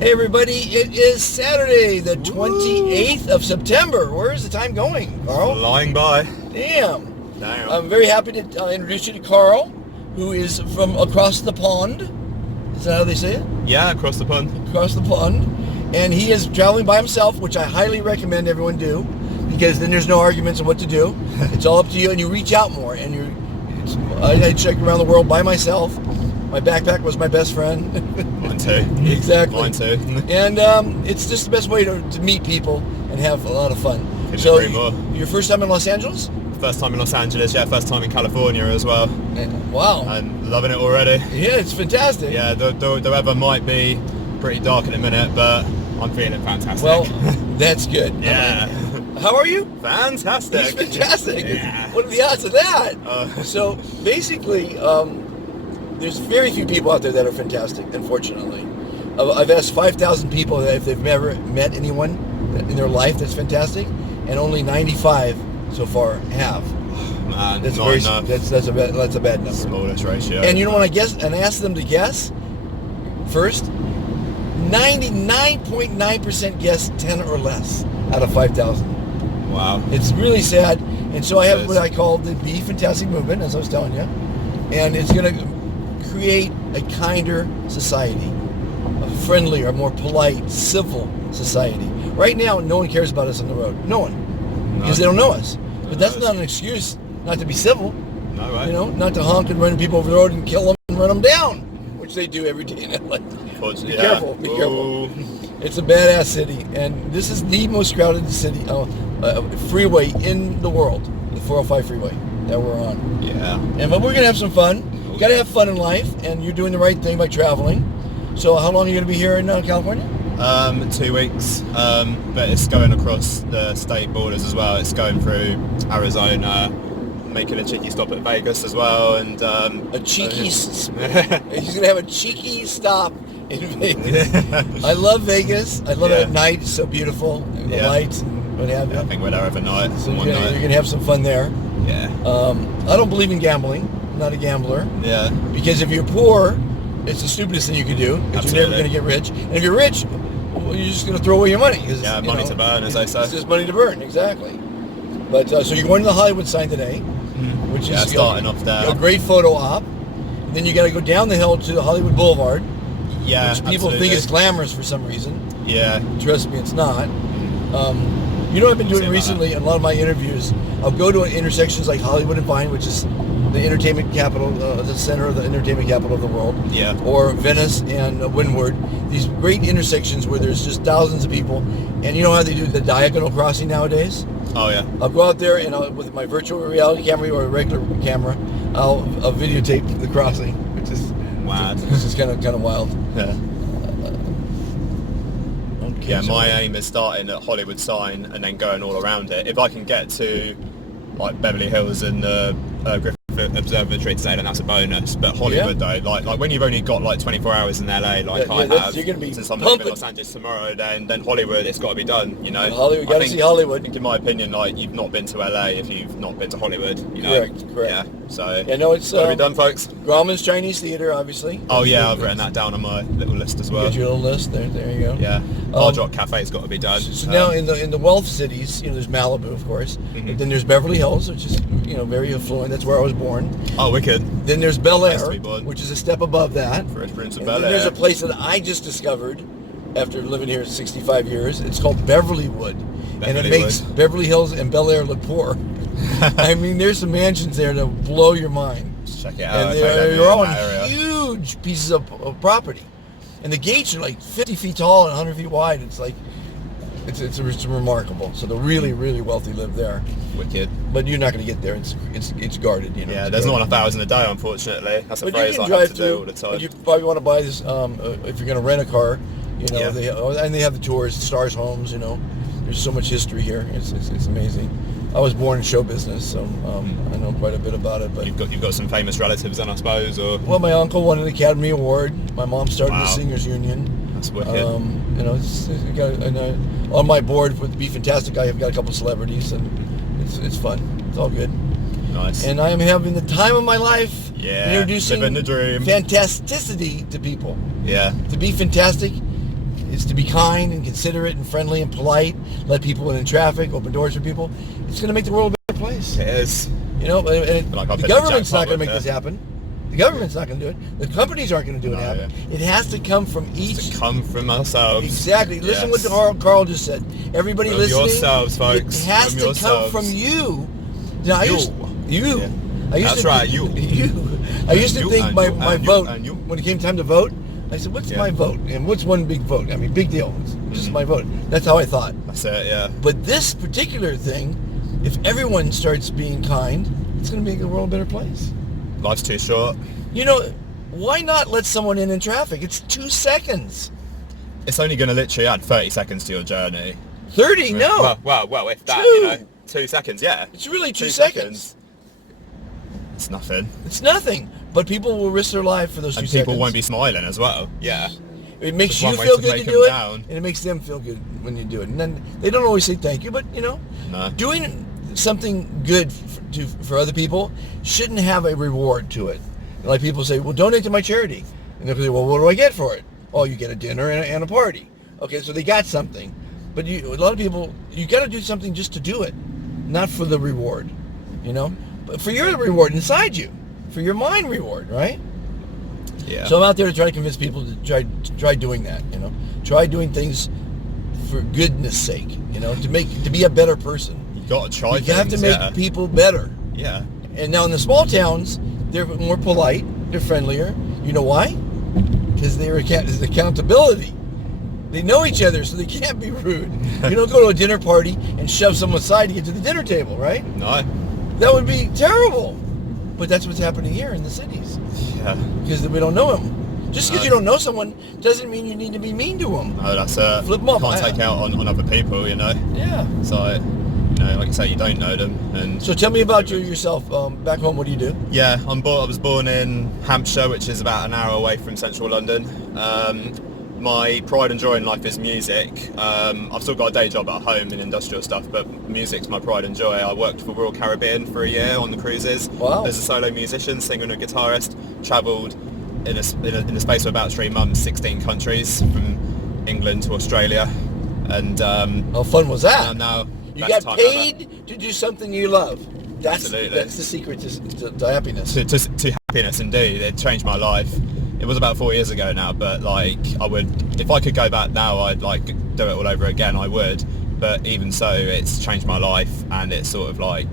Hey everybody, it is Saturday, the 28th of September. Where is the time going, Carl? Flying by. Damn. I'm very happy to introduce you to Carl, who is from across the pond. Is that how they say it? Yeah, across the pond. Across the pond. And he is traveling by himself, which I highly recommend everyone do, because then there's no arguments of what to do. It's all up to you, and you reach out more. And I checked around the world by myself. My backpack was my best friend. Mine too. Exactly. Mine too. And it's just the best way to meet people and have a lot of fun. Couldn't So, agree more. your first time in Los Angeles? First time in Los Angeles, yeah, first time in California as well. Wow. And loving it already. Yeah, it's fantastic. Yeah, the weather might be pretty dark in a minute, but I'm feeling fantastic. Well, that's good. Yeah. How are you? Fantastic. He's fantastic. Yeah. What are the odds of that? So basically, there's very few people out there that are fantastic, unfortunately. I've asked 5,000 people if they've ever met anyone in their life that's fantastic, and only 95 so far have. Man, That's not very enough. That's a bad number. Smallest ratio. And you know when I ask them to guess, first, 99.9% guess 10 or less out of 5,000. Wow. It's really sad. And so I have what I call the Be Fantastic movement, as I was telling you. And it's going to create a kinder society, a friendlier, more polite, civil society. Right now, no one cares about us on the road. No one. Because they don't know us. But that's not an excuse not to be civil. No way. You know, not to honk and run people over the road and kill them and run them down, which they do every day in LA. Be careful. Be careful. It's a badass city, and this is the most crowded city, freeway in the world, the 405 freeway that we're on. Yeah. But we're gonna have some fun. Got to have fun in life, and you're doing the right thing by traveling. So, how long are you gonna be here in California? 2 weeks, but it's going across the state borders as well. It's going through Arizona, making a cheeky stop at Vegas as well, and a cheeky. He's gonna have a cheeky stop in Vegas. I love Vegas. I love it at night. It's so beautiful. And the lights and what have you. I think we're there every night. So you're gonna have some fun there. Yeah. I don't believe in gambling. I'm not a gambler. Yeah. Because if you're poor, it's the stupidest thing you can do. Because you're never gonna get rich. And if you're rich, well, you're just gonna throw away your money. Yeah, money to burn, as they say. It's just money to burn, exactly. But so you're going to the Hollywood sign today, which is starting off there. A great photo op. Then you got to go down the hill to the Hollywood Boulevard. Yeah, which people think is glamorous for some reason. Yeah. Trust me, it's not. You know what I've been doing recently in a lot of my interviews? I'll go to intersections like Hollywood and Vine, which is the entertainment capital, the center of the entertainment capital of the world. Yeah. Or Venice and Windward. These great intersections where there's just thousands of people. And you know how they do the diagonal crossing nowadays? Oh yeah. I'll go out there and with my virtual reality camera or a regular camera, I'll videotape the crossing, which is wow. This is kind of wild. Yeah. Okay, Yeah, my aim is starting at Hollywood sign and then going all around it. If I can get to like Beverly Hills and Griffith Observatory today, then that's a bonus. But Hollywood though, like when you've only got like 24 hours in LA, like I have, you're gonna be since I'm living in Los Angeles tomorrow, then Hollywood, it's got to be done. You know, Hollywood, got to see Hollywood. I think in my opinion, like you've not been to LA if you've not been to Hollywood. You know? Correct. Yeah. So no, it's got to be done, folks. Grauman's Chinese Theater, obviously. Oh yeah, I've written that down on my little list as well. Get your little list there. There you go. Yeah. Hard Rock Cafe's got to be done. So now in the wealth cities, there's Malibu, of course. Mm-hmm. Then there's Beverly Hills, which is very affluent. That's where I was born. Oh, wicked. Then there's Bel Air, which is a step above that. Fresh Prince of And Bel Air. then there's a place that I just discovered after living here 65 years. It's called Beverlywood. And it makes Beverly Hills and Bel Air look poor. I mean, there's some mansions there that blow your mind. Check it out. And they're all huge pieces of property. And the gates are like 50 feet tall and 100 feet wide. It's like, it's remarkable. So the really, really wealthy live there. Wicked. But you're not going to get there. It's guarded, Yeah, there's not enough hours in a day, unfortunately. That's a phrase I have to do all the time. You probably want to buy this if you're going to rent a car. They have the tours, Stars Homes. There's so much history here. It's amazing. I was born in show business, so I know quite a bit about it. But you've got some famous relatives, then I suppose, or well, my uncle won an Academy Award. My mom started the Singers Union. That's wicked. On my board with Be Fantastic, I've got a couple celebrities, and it's fun. It's all good. Nice. And I am having the time of my life. Yeah. Introducing living the dream. fantasticity to people. Yeah. To be fantastic is to be kind and considerate and friendly and polite, let people in traffic, open doors for people. It's going to make the world a better place. It is. You know, and Like the government's not going to make this happen. The government's not going to do it. The companies aren't going to do it happen. Yeah. It has to come from each. It's to come from ourselves. Exactly. Listen what Carl just said. Everybody from listening. Yourselves, folks. It has to come from you. Now, you. Yeah. That's right. You. I used to think my vote you. when it came time to vote. I said, "What's my vote? And what's one big vote? I mean, big deal. It's just my vote." That's how I thought. That's it. Yeah. But this particular thing, if everyone starts being kind, it's going to make the world a better place. Life's too short. You know, why not let someone in traffic? It's 2 seconds. It's only going to literally add 30 seconds to your journey. 30? No. Well, if that, 2. you know, 2 seconds, yeah. It's really 2 seconds. It's nothing. It's nothing. But people will risk their life for those 2 seconds. And people won't be smiling as well. Yeah. It makes you feel good to do it, and it makes them feel good when you do it. And then they don't always say thank you, but, you know, doing something good for other people shouldn't have a reward to it. Like people say, well, donate to my charity. And they'll say, well, what do I get for it? Oh, you get a dinner and a party. Okay, so they got something. But a lot of people, you got to do something just to do it, not for the reward, you know? But for your reward inside you, for your mind reward, right? Yeah. So I'm out there to try to convince people to try doing that, you know? Try doing things for goodness sake, you know, to be a better person. You got to try things. You have to make people better. Yeah. And now in the small towns, they're more polite, they're friendlier. You know why? Because there's accountability. They know each other, so they can't be rude. You don't go to a dinner party and shove someone aside to get to the dinner table, right? No. That would be terrible. But that's what's happening here in the cities. Yeah. Because we don't know them. Just because you don't know someone doesn't mean you need to be mean to them. No, that's it. Flip them off. Can't take out on other people, you know? Yeah. So, you know, like you say, you don't know them. And so tell me about yourself. Back home, what do you do? Yeah, I was born in Hampshire, which is about an hour away from central London. My pride and joy in life is music. I've still got a day job at home in industrial stuff, but music's my pride and joy. I worked for Royal Caribbean for a year on the cruises. Wow. As a solo musician, singer and a guitarist. Travelled in a space of about 3 months, 16 countries, from England to Australia. And how fun was that? Now you got paid to do something you love. Absolutely. That's the secret to happiness. To happiness, indeed. It changed my life. It was about 4 years ago now, but like I would, if I could go back now, I'd like do it all over again. I would, but even so, it's changed my life, and it's sort of like,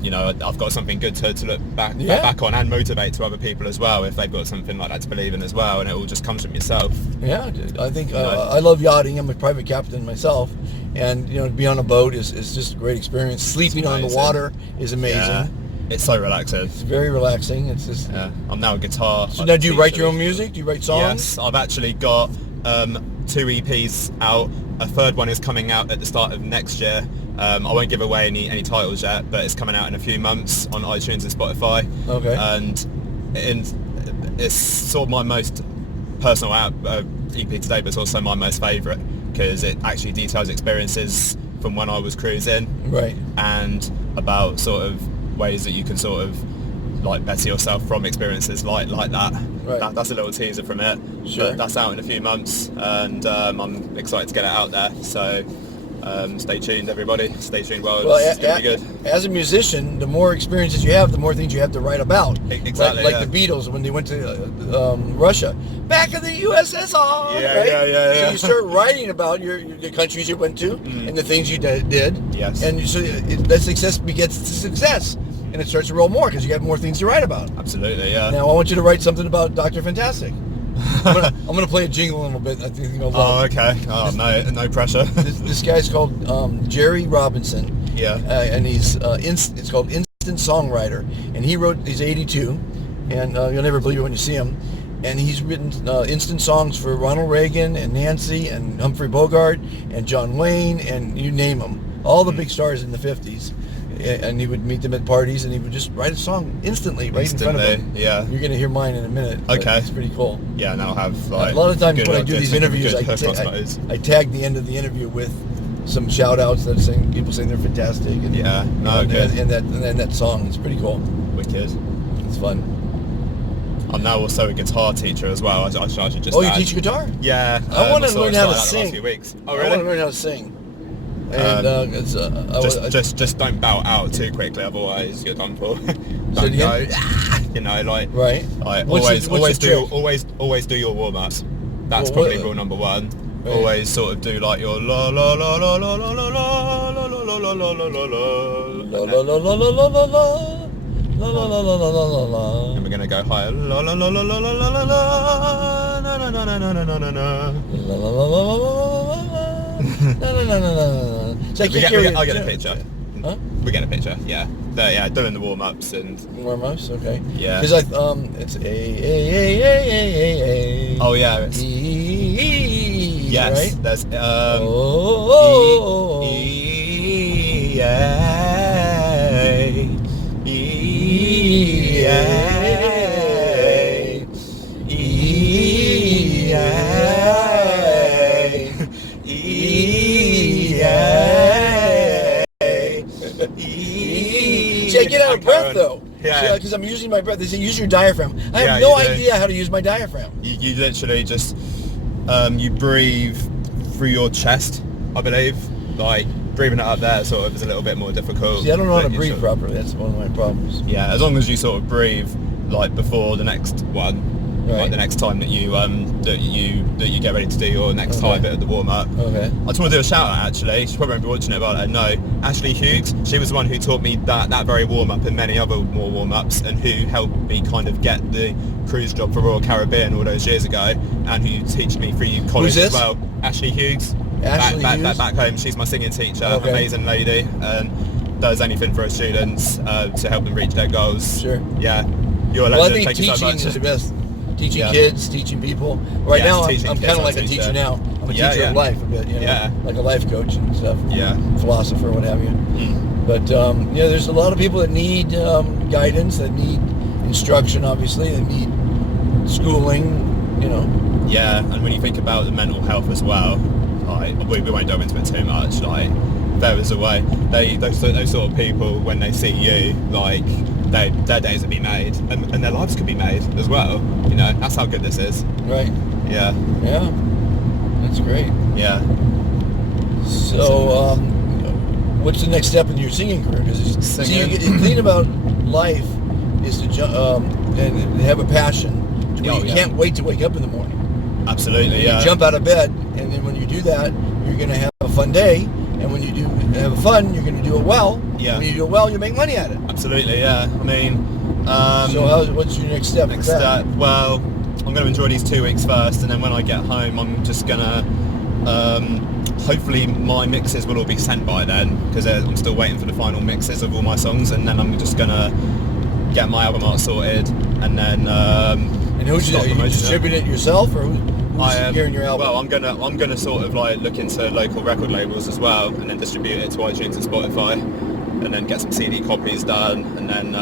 you know, I've got something good to look back on and motivate to other people as well if they've got something like that to believe in as well, and it all just comes from yourself. Yeah, I think I love yachting. I'm a private captain myself, and you know, to be on a boat is just a great experience. Sleeping on the water is amazing. Yeah. It's so relaxing. It's very relaxing. It's just. Yeah. I'm now a guitar. So now, do you write your own music? Do you write songs? Yes, I've actually got 2 EPs out. A third one is coming out at the start of next year. I won't give away any titles yet, but it's coming out in a few months on iTunes and Spotify. Okay. And it's sort of my most personal EP today, but it's also my most favourite because it actually details experiences from when I was cruising. Right. And about sort of ways that you can sort of like better yourself from experiences like that. Right. That's a little teaser from it. Sure. But that's out in a few months, and I'm excited to get it out there. So stay tuned, everybody. Stay tuned. It's going to be good. As a musician, the more experiences you have, the more things you have to write about. Exactly. Like the Beatles when they went to Russia, back in the USSR. Yeah, right? yeah. So you start writing about the countries you went to and the things you did. Yes. And so that success begets success, and it starts to roll more because you have more things to write about. Absolutely, yeah. Now I want you to write something about Dr. Fantastic. I'm gonna play a jingle in a little bit. I think you'll love. Oh, okay. Oh, no pressure. This guy's called Jerry Robinson. Yeah. And he's it's called Instant Songwriter, and he's 82, and you'll never believe it when you see him. And he's written instant songs for Ronald Reagan and Nancy and Humphrey Bogart and John Wayne and you name them, all the big stars in the 50s. And he would meet them at parties, and he would just write a song instantly in front of them. Yeah. You're gonna hear mine in a minute. Okay. It's pretty cool. Yeah, and I'll have like a lot of times when I do these interviews, I tag the end of the interview with some shout outs that people saying they're fantastic. And, yeah. No, and, good. and that song. It's pretty cool. Wicked. It's fun. I'm now also a guitar teacher as well. I should just Oh, you add. teach guitar? Yeah. I want to sort learn of how to started that the last sing. few weeks. Oh, I really? want to learn how to sing. And Just don't bow out too quickly, otherwise you're done for. So Don't go, you know, like right. like What's always the do trick? always do your warm ups. That's Well, probably rule number one. Right. Always sort of do like your la la la la la la la la la la la la la la la La la la la la la la la la la la la la la la. and we're gonna go higher. La la la la la la la la la na na na na na na na na na. La la la la la la la. So I can't carry I'll get a picture. Huh? We get a picture, yeah. But yeah, doing the warm ups and Warm-ups, okay. Yeah. Because it's A. oh yeah, it's, E. yes, Right? there's Oh. E A E A E A E See, I get out of breath though. Yeah. Because I'm using my breath. They say use your diaphragm. I have Yeah, no you do. idea how to use my diaphragm. You literally just you breathe through your chest, I believe. Like breathing it up there sort of is a little bit more difficult. See, I don't know how to but you breathe sort of- properly. That's one of my problems. Yeah, as long as you sort of breathe like before the next one, Right. like the next time that you get ready to do your next Okay. high bit of the warm up. Okay. I just want to do a shout out actually. She probably won't be watching it, but I know Ashley Hughes. She was the one who taught me that very warm up and many other more warm ups, and who helped me kind of get the cruise job for Royal Caribbean all those years ago, and who teach me through college Who's as this? well. Ashley Hughes. Ashley Hughes? Back home. She's my singing teacher. Okay. Amazing lady, and does anything for her students to help them reach their goals. Sure. Yeah. You're a Well, I legend. think Thank you so teaching much. is the best. Teaching Yeah. kids, teaching people. Right Yes, now, teaching I'm kids, kind of I'll like a teach teacher them. now. I'm a Yeah, teacher yeah. of life a bit, you know, Yeah. like a life coach and stuff. Yeah. Philosopher, what have you. But yeah, there's a lot of people that need guidance, that need instruction, obviously, that need schooling. You know. Yeah, and when you think about the mental health as well, like we won't delve into it too much. Like there is a way. Those sort of people, when they see you, like their days will be made, and their lives could be made as well. You know, that's how good this is. Right. Yeah. Yeah. That's great. Yeah. So, what's the next step in your singing career? Because Singing. the thing about life is to and have a passion. To where Oh, you yeah. can't wait to wake up in the morning. Absolutely. Yeah. You jump out of bed, and then when you do that, you're going to have a fun day. And when you do have fun, you're going to do it well. Yeah. When you do it well, you make money at it. Absolutely. Yeah. I mean. So, what's your next step? Next with that? step. Well, I'm going to enjoy these 2 weeks first, and then when I get home, I'm just going to. Hopefully my mixes will all be sent by then, because I'm still waiting for the final mixes of all my songs, and then I'm just gonna get my album art sorted, and then And who's start you promoting it. distribute it yourself, or who's hearing your album? Well, I'm gonna sort of like look into local record labels as well, and then distribute it to iTunes and Spotify, and then get some CD copies done, and then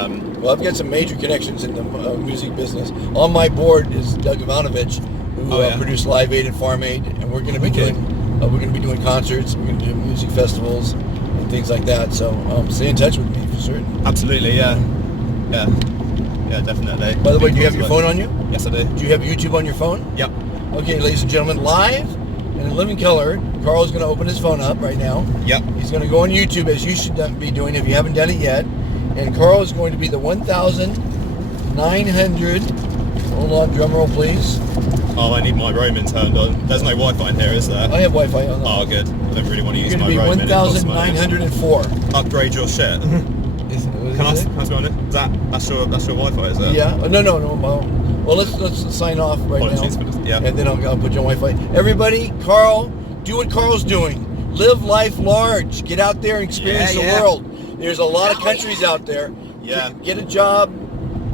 Well, I've got some major connections in the music business. On my board is Doug Ivanovich, who Oh, yeah. produced Live Aid and Farm Aid, and we're going to be Okay. doing concerts. We're going to do music festivals and things like that. So stay in touch with me for certain. absolutely, yeah, definitely. By the way, do you have your phone on you? Yes, I do. Do you have YouTube on your phone? Yep. Okay, ladies and gentlemen, live and in living color. Carl's going to open his phone up right now. Yep. He's going to go on YouTube, as you should be doing if you haven't done it yet. And Carl is going to be the 1,900. Hold on, drum roll, please. Oh, I need my roaming turned on. There's no Wi-Fi in here, is there? I have Wi-Fi on. Oh, good. I don't really want to use You're my going to be roaming. It costs money. 1,904. Upgrade your shit. Can I be honest? That's your Wi-Fi, is it? Yeah. No. Well, let's sign off right Apologies now. for this. Yeah. And then I'll put you on Wi-Fi. Everybody, Carl, do what Carl's doing. Live life large. Get out there and experience the world. There's a lot of countries out there. Yeah. Get a job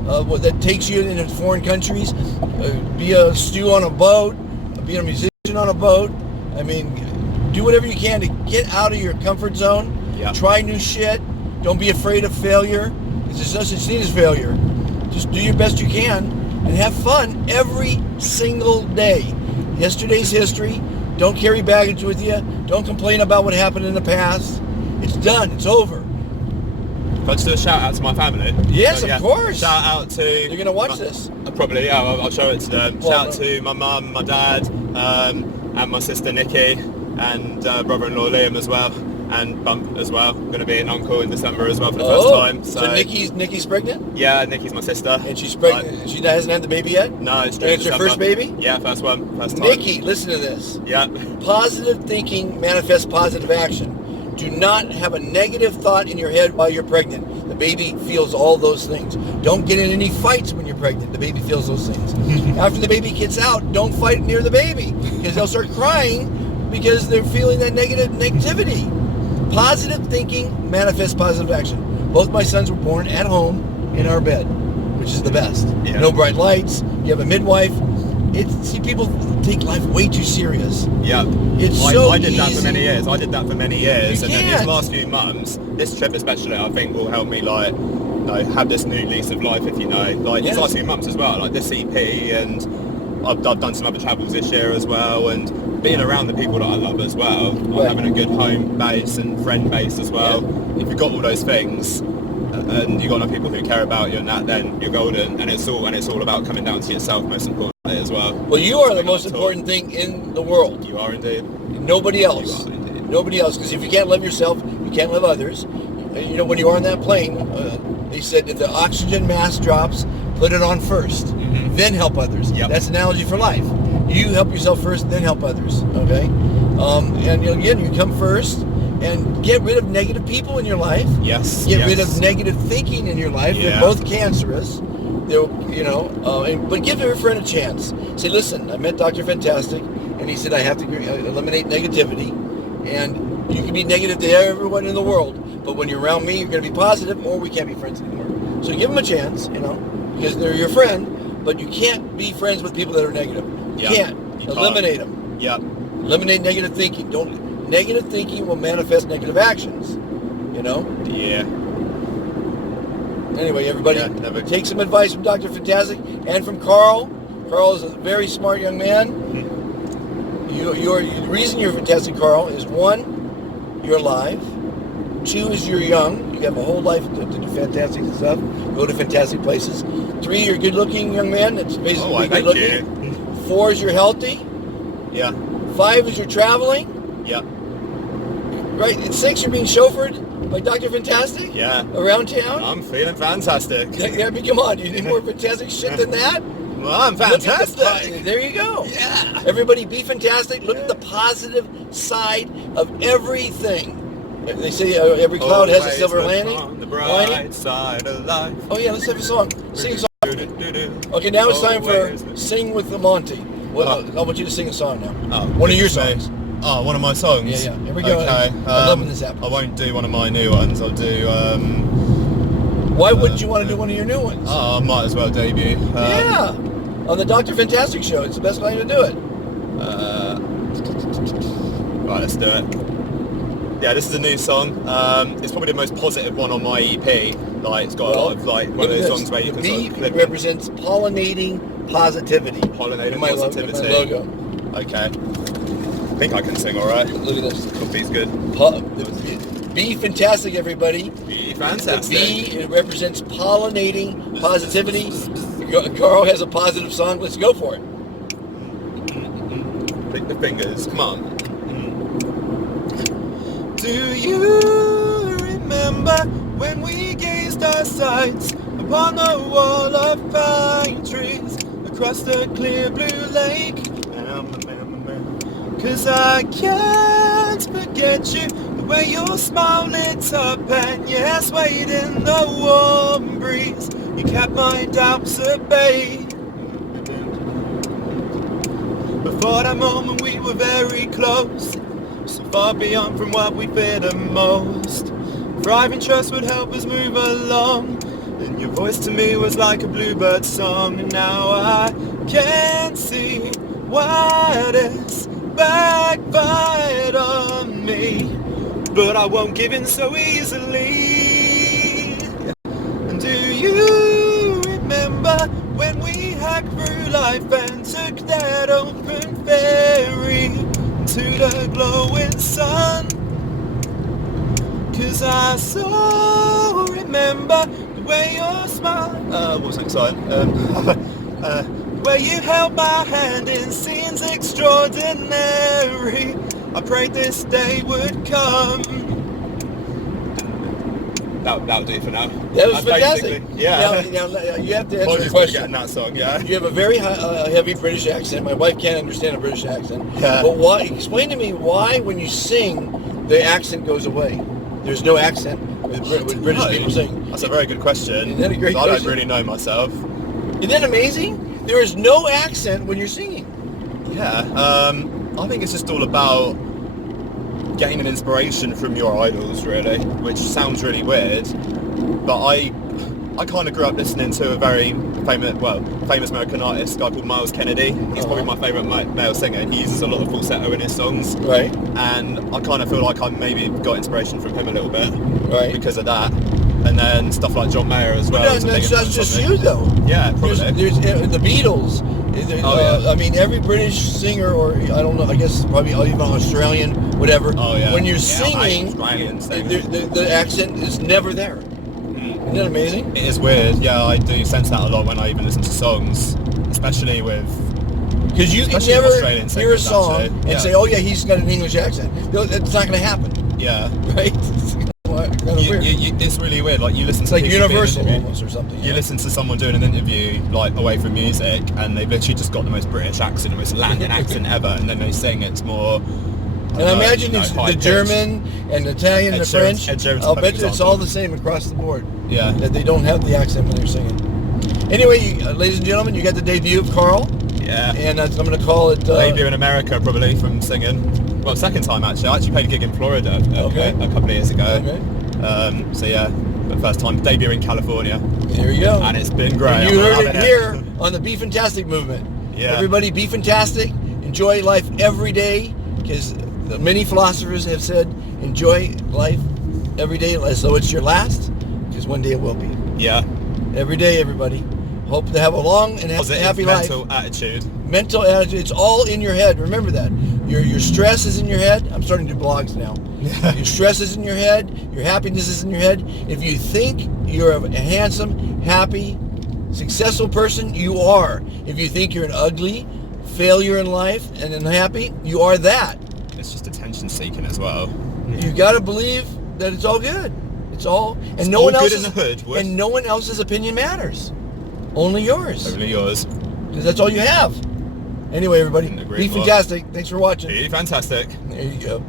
that takes you into foreign countries. Be a stew on a boat. Be a musician on a boat. I mean, do whatever you can to get out of your comfort zone. Yeah. Try new shit. Don't be afraid of failure. There's no such thing as failure. Just do your best you can and have fun every single day. Yesterday's history. Don't carry baggage with you. Don't complain about what happened in the past. It's done. It's over. Can I just do a shout out to my family? Yes, So, of course. Shout out to... You're going to watch this. Probably, yeah, I'll show it to them. Well, shout out to my mum, my dad, and my sister Nikki, and brother-in-law Liam as well, and Bump as well. Going to be an uncle in December as well for the first time. So Nikki's pregnant? Yeah, Nikki's my sister. And she's pregnant. She hasn't had the baby yet? No, it's And it's her first baby? Yeah, first one, first time. Nikki, listen to this. Yeah. Positive thinking manifests positive action. Do not have a negative thought in your head while you're pregnant. The baby feels all those things. Don't get in any fights when you're pregnant. The baby feels those things. After the baby gets out, don't fight near the baby because they'll start crying because they're feeling that negativity. Positive thinking manifests positive action. Both my sons were born at home in our bed, which is the best. Yeah. No bright lights. You have a midwife. See, people take life way too serious. Yeah. I did that for many years. And then these last few months, this trip especially, I think will help me have this new lease of life, if you know. These last few months as well, like this EP, and I've done some other travels this year as well, and being around the people that I love as well, having a good home base and friend base as well. Yeah. If you've got all those things, and you've got enough people who care about you and that, then you're golden. And it's all about coming down to yourself, most importantly as well. Well, you are the most important thing in the world. You are indeed. Nobody else. You are indeed. Nobody else. Because if you can't love yourself, you can't love others. You know, when you are on that plane, they said if the oxygen mask drops, put it on first, then help others. Yep. That's an analogy for life. You help yourself first, then help others. Okay? And again, you come first. And get rid of negative people in your life. Yes. Get rid of negative thinking in your life. Yeah. They're both cancerous. But give your friend a chance. Say, listen, I met Dr. Fantastic, and he said I have to eliminate negativity. And you can be negative to everyone in the world, but when you're around me, you're going to be positive, or we can't be friends anymore. So give them a chance, because they're your friend, but you can't be friends with people that are negative. You can't. Eliminate them. Yeah. Eliminate negative thinking. Negative thinking will manifest negative actions, Yeah. Anyway, everybody, take some advice from Dr. Fantastic and from Carl. Carl is a very smart young man. The reason you're fantastic, Carl, is 1, you're alive. 2 is you're young. You have a whole life to do fantastic stuff. Go to fantastic places. 3, you're a good-looking young man. It's basically good-looking. 4 is you're healthy. Yeah. 5 is you're traveling. Yeah. Right, and 6, you're being chauffeured by Dr. Fantastic? Yeah. Around town? I'm feeling fantastic. Yeah, come on, you need more fantastic shit than that? Well, I'm fantastic. There you go. Yeah. Everybody be fantastic. Look at the positive side of everything. They say every cloud has a silver lining. On the bright side of life. Oh yeah, let's have a song. Sing a song. Okay, now it's time for Sing with the Monty. I want you to sing a song now. One of your songs. Oh, one of my songs? Yeah. Here we go. Okay. I love when this happens. I won't do one of my new ones. I'll do... Why wouldn't you want to do one of your new ones? I might as well debut. Yeah. On the Dr. Fantastic show. It's the best way to do it. Right, let's do it. Yeah, this is a new song. It's probably the most positive one on my EP. It's got a lot of one of those songs where you can B sort of represents pollinating positivity. Pollinating positivity. My logo. Okay. I think I can sing all right. Look at this. Coffee's good. Be fantastic, everybody. Be fantastic. B, it represents pollinating positivity. Carl has a positive song. Let's go for it. Pick the fingers. Come on. Do you remember when we gazed our sights upon the wall of pine trees across the clear blue lake? 'Cause I can't forget you, the way your smile lit up and you swayed in the warm breeze. You kept my doubts at bay. Before that moment we were very close, so far beyond from what we feared the most. Thriving trust would help us move along, and your voice to me was like a bluebird song. And now I can see why this backfired on me, but I won't give in so easily. And do you remember when we hacked through life and took that open ferry to the glowing sun? 'Cause I so remember remember the way you smile. What was the next line? Where you held my hand in scenes extraordinary. I prayed this day would come. That'll do for now. That was fantastic. Yeah. Now, you have to answer Apologies the for question. getting that song, yeah. You have a very heavy British accent. My wife can't understand a British accent. Yeah. But why? Explain to me why, when you sing, the accent goes away. There's no accent with British people sing. That's a very good question. Isn't that a great I question? don't really know myself. Isn't that amazing? There is no accent when you're singing. Yeah. I think it's just all about gaining inspiration from your idols, really, which sounds really weird, but I kind of grew up listening to a very famous American artist, a guy called Miles Kennedy. He's probably my favourite male singer. He uses a lot of falsetto in his songs, Right. and I kind of feel like I maybe got inspiration from him a little bit, Right. because of that. And then stuff like John Mayer as well. But that's just you, though. Yeah, probably. There's the Beatles. Yeah. I mean, every British singer, or I don't know, I guess probably even Australian, whatever. Oh yeah. When you're Australian, singing, the accent is never there. Isn't that amazing? It is weird. Yeah, I do sense that a lot when I even listen to songs, especially with. Because you can Especially never Australian hear a singers, song actually. and Yeah. say, "Oh yeah, he's got an English accent." No, it's not going to happen, Yeah. right? It's kind of weird. It's really weird. Like you listen It's to like people doing an Universal interview. almost, or something. You listen to someone doing an interview like away from music, and they've literally just got the most British accent, the most Latin accent ever, and then they sing. It's more. And I imagine it's the German and Italian and the French. I'll bet you it's all the same across the board. Yeah. That they don't have the accent when they're singing. Anyway, ladies and gentlemen, you got the debut of Carl. Yeah. And I'm going to call it... debut in America, probably, from singing. Well, second time, actually. I actually played a gig in Florida a couple of years ago. Okay. So, yeah, but first time debut in California. There you go. And it's been great. And you I'm heard loving it here on the Be Fantastic movement. Yeah. Everybody be fantastic. Enjoy life every day, because many philosophers have said, enjoy life every day as though it's your last, because one day it will be. Yeah. Every day, everybody. Hope to have a long and happy life. Mental attitude. Mental attitude. It's all in your head. Remember that. Your stress is in your head. I'm starting to do blogs now. Your stress is in your head. Your happiness is in your head. If you think you're a handsome, happy, successful person, you are. If you think you're an ugly failure in life and unhappy, you are that. It's just attention seeking as well. You got to believe that it's all good. It's all, and It's no all one good else's, in the hood, Wood. and no one else's opinion matters. Only yours. Only yours. Because that's all you have. Anyway, everybody, Couldn't agree be more. fantastic. Thanks for watching. Be fantastic. There you go.